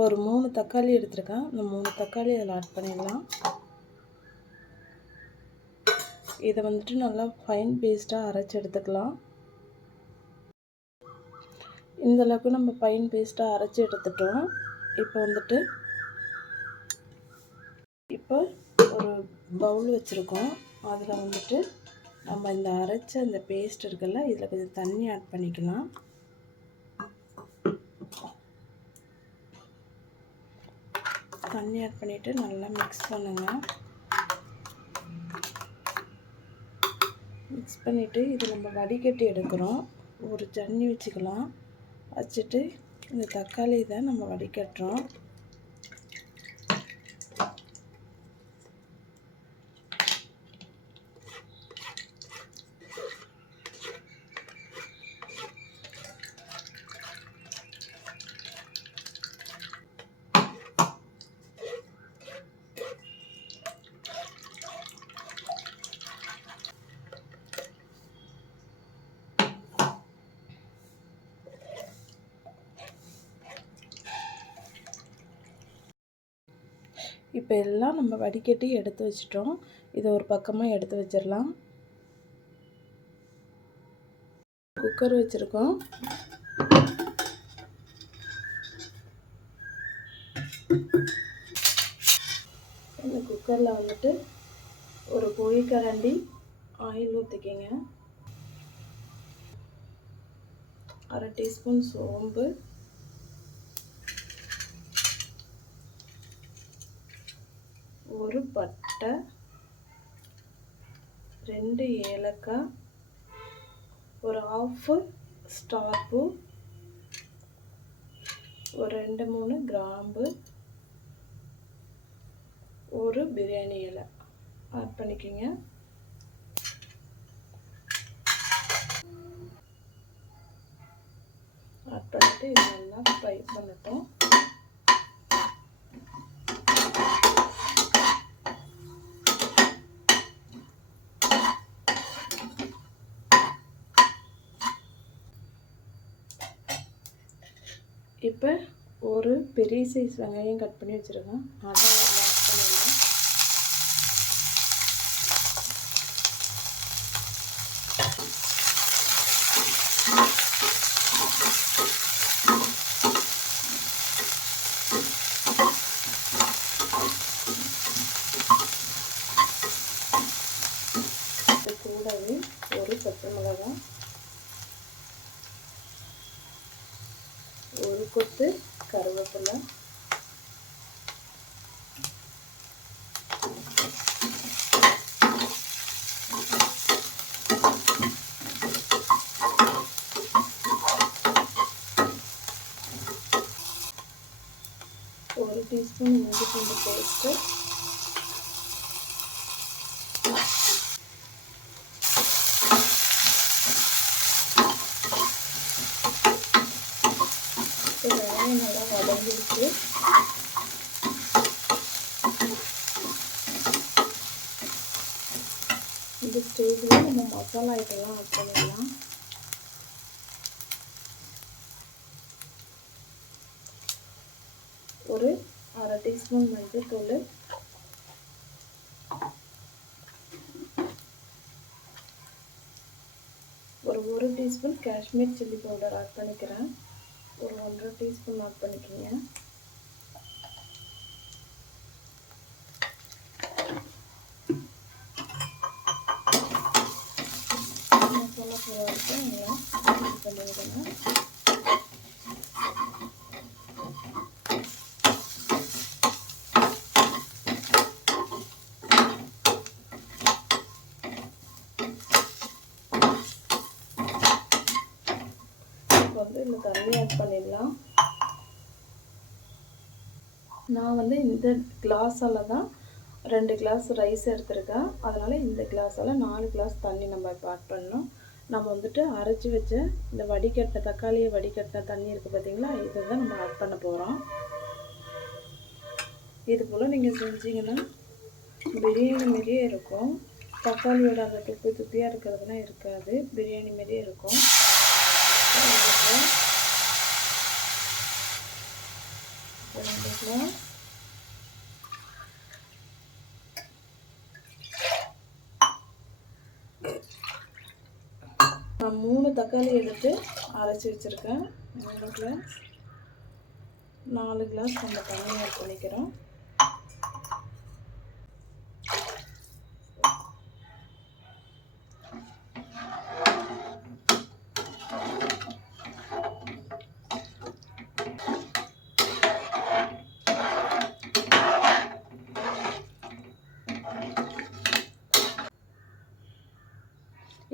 ஒரு மூணு தக்காளி எடுத்திருக்கேன். இந்த மூணு தக்காளி அதில் ஆட் பண்ணிடலாம். இதை வந்துட்டு நல்லா ஃபைன் பேஸ்ட்டாக அரைச்சி எடுத்துக்கலாம். இந்த அளவுக்கு நம்ம ஃபைன் பேஸ்ட்டாக அரைச்சி எடுத்துட்டோம். இப்போ வந்துட்டு இப்போ ஒரு பவுல் வச்சுருக்கோம். அதில் வந்துட்டு நம்ம இந்த அரைச்ச அந்த பேஸ்ட் இருக்குல்ல இதில் கொஞ்சம் தண்ணி ஆட் பண்ணிக்கலாம். தண்ணி ஆட் பண்ணிவிட்டு நல்லா மிக்ஸ் பண்ணுங்கள் மிக்ஸ் பண்ணிவிட்டு இது நம்ம வடிகட்டி எடுக்கிறோம். ஒரு ஜன்னி வச்சுக்கலாம். வச்சுட்டு இந்த தக்காளி இதை நம்ம வடிகட்டுறோம். இப்போ எல்லாம் நம்ம வடிகட்டி எடுத்து வச்சிட்டோம். இதை ஒரு பக்கமாக எடுத்து வச்சிடலாம். குக்கர் வச்சுருக்கோம். இந்த குக்கரில் வந்துட்டு ஒரு கரண்டி ஆயில் ஊற்றிக்கிங்க அரை டீஸ்பூன் சோம்பு. ஒரு பட்டை ரெண்டு ஏலக்காய் ஒரு ஆஃப் ஸ்டார்பு ஒரு ரெண்டு மூணு கிராம்பு ஒரு பிரியாணி இலை. ஆட் பண்ணிக்கோங்க. ஆட் பண்ணிவிட்டு இது நல்லா ஃப்ரை பண்ணட்டும். இப்போ ஒரு பெரிய சைஸ் வெங்காயம் கட் பண்ணி வச்சுருக்கேன் அதை ஆட் பண்ணிடலாம். கூடவே ஒரு பச்சை மிளகாய் ஒரு கொத்து கருவேப்பிலை. ஒரு டீஸ்பூன் இஞ்சி பூண்டு பேஸ்ட்டு வெங்காயம் நல்லா வதங்கிடுச்சு இந்த ஸ்டேஜில் நம்ம மசாலா ஐட்டம்லாம் ஆட் பண்ணிடலாம். ஒரு அரை டீஸ்பூன் மஞ்சள் தூள். ஒரு ஒரு teaspoon Kashmir chilli powder add பண்ணிக்கிறேன். ஒரு ஒன்றரை டீஸ்பூன் ஆட் பண்ணிக்கோங்க. மசாலா பூரா இருக்கு நல்லா இது பண்ணி வந்து இந்த தண்ணி ஆட் பண்ணிடலாம் நான் வந்து இந்த கிளாஸால் தான் ரெண்டு கிளாஸ் ரைஸ் எடுத்திருக்கேன். அதனால் இந்த கிளாஸால் நாலு கிளாஸ் தண்ணி நம்ம இப்போ ஆட் பண்ணோம் நம்ம வந்துட்டு அரைச்சி வச்ச இந்த வடிகட்டின தக்காளியை வடிகட்டின தண்ணி இருக்குது பார்த்தீங்களா இதை தான் நம்ம ஆட் பண்ண போகிறோம் இது போல் நீங்கள் செஞ்சீங்கன்னா பிரியாணி மாரியே இருக்கும். தக்காளியோட அந்த துப்பு துப்பியாக இருக்கிறதுலாம் இருக்காது. பிரியாணி மாரியே இருக்கும். ரெண்டு நான் மூணு தக்காளி எடுத்து அரைச்சி வச்சுருக்கேன். மூணு கிளாஸ் நாலு கிளாஸ் நம்ம தண்ணி ஆட் பண்ணிக்கிறோம்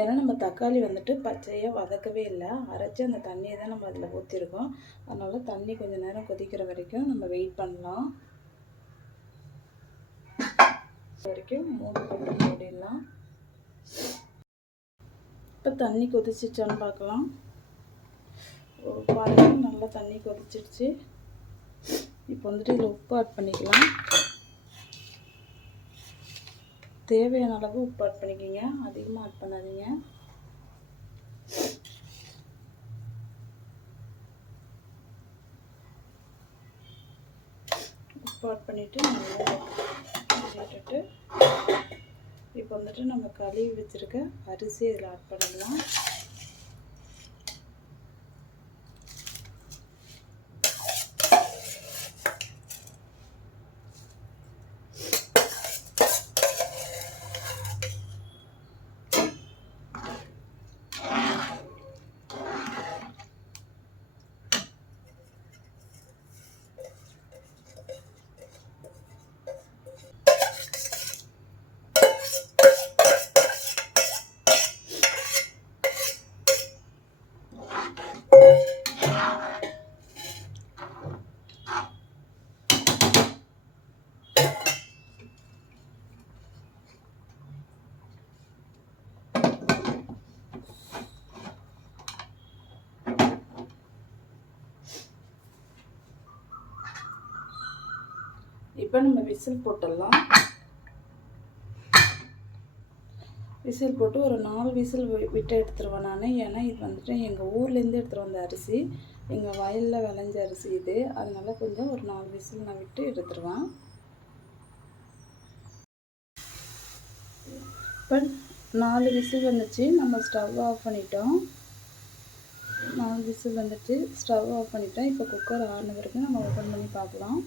ஏன்னா நம்ம தக்காளி வந்துட்டு பச்சையாக வதக்கவே இல்லை. அரைச்சி அந்த தண்ணியை தான் நம்ம அதில் ஊற்றிருக்கோம் அதனால் தண்ணி கொஞ்சம் நேரம் கொதிக்கிற வரைக்கும் நம்ம வெயிட் பண்ணலாம். வரைக்கும் மூணு போட்டு மூடிடலாம். இப்போ தண்ணி கொதிச்சிச்சான்னு பார்க்கலாம். பாருங்கள் நல்லா தண்ணி கொதிச்சிடுச்சு இப்போ வந்துட்டு இதில் உப்பு ஆட் பண்ணிக்கலாம். தேவையான அளவு உப்பு ஆட் பண்ணிக்கிங்க. அதிகமாக ஆட் பண்ணாதீங்க. உப்பு ஆட் பண்ணிவிட்டு நல்லா விட்டுட்டு இப்போ வந்துட்டு நம்ம கழுவி வச்சுருக்க அரிசி இதில் ஆட் பண்ணிடலாம் இப்போ நம்ம விசில் போட்டுடலாம் விசில் போட்டு ஒரு நாலு விசில் விட்டு எடுத்துருவேன் நான். ஏன்னா இது வந்துட்டு எங்கள் ஊர்லேருந்து எடுத்துகிட்டு வந்த அரிசி. எங்கள் வயலில் விளைஞ்ச அரிசி இது. அதனால கொஞ்சம் ஒரு நாலு விசில் நான் விட்டு எடுத்துருவேன். இப்போ நாலு விசில் வந்துச்சு. நம்ம ஸ்டவ் ஆஃப் பண்ணிட்டோம். நாலு விசில் வந்துச்சு. ஸ்டவ் ஆஃப் பண்ணிட்டோம். இப்போ குக்கர் ஆறின பிறகு நம்ம ஓப்பன் பண்ணி பார்க்கலாம்.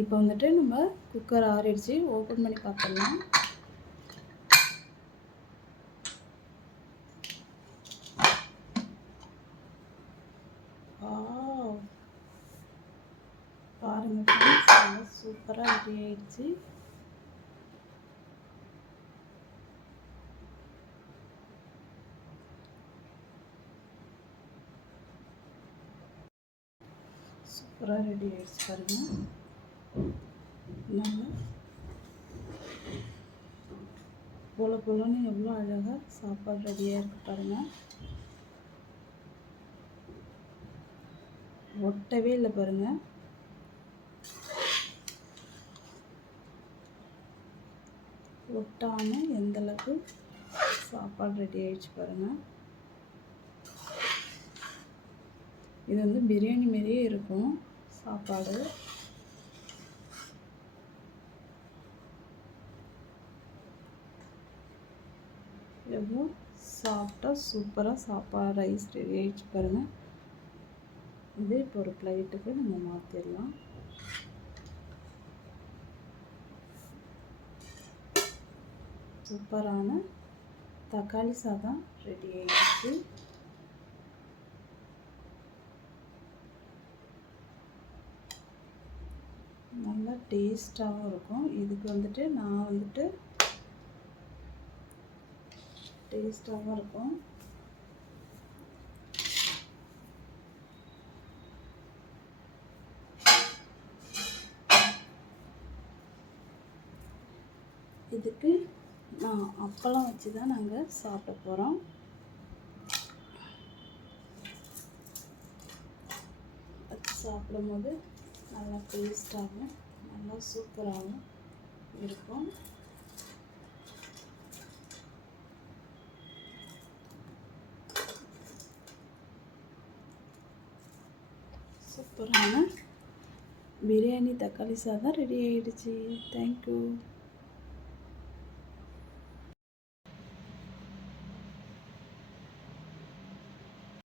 இப்போ வந்துட்டு நம்ம குக்கர் ஆறிடுச்சு. ஓப்பன் பண்ணி பார்க்கலாம் பாருங்க சூப்பராக ரெடி ஆயிடுச்சு. சூப்பராக ரெடி ஆகிடுச்சு பாருங்கள் நல்லா போல போலன்னு எவ்வளோ அழகாக சாப்பாடு ரெடியாக இருக்கு பாருங்கள் ஒட்டவே இல்லை பாருங்கள் ஒட்டாமல் எந்தளவுக்கு சாப்பாடு ரெடி ஆகிடுச்சு பாருங்கள் இது வந்து பிரியாணி மாரியே இருக்கும். சாப்பாடு. எவ்வளோ சாப்பிட்டா சூப்பராக சாப்பாடு ரைஸ் ரெடி ஆகிடுச்சு பாருங்கள் இது இப்போ ஒரு பிளேட்டுக்கு நம்ம மாற்றிடலாம் சூப்பரான தக்காளி சாதம் ரெடி ஆகிடுச்சு நல்லா டேஸ்ட்டாகவும் இருக்கும். இதுக்கு வந்துட்டு நான் வந்துட்டு டேஸ்ட்டாகவும் இருக்கும். இதுக்கு நான் அப்பளம் வச்சு தான் நாங்கள் சாப்பிட போகிறோம் வச்சு சாப்பிடும்போது நல்லா டேஸ்ட்டாகும் நல்லா சூப்பராகவும் இருக்கும். சூப்பரான பிரியாணி தக்காளி சாதம் ரெடி ஆயிடுச்சு. தேங்க்யூ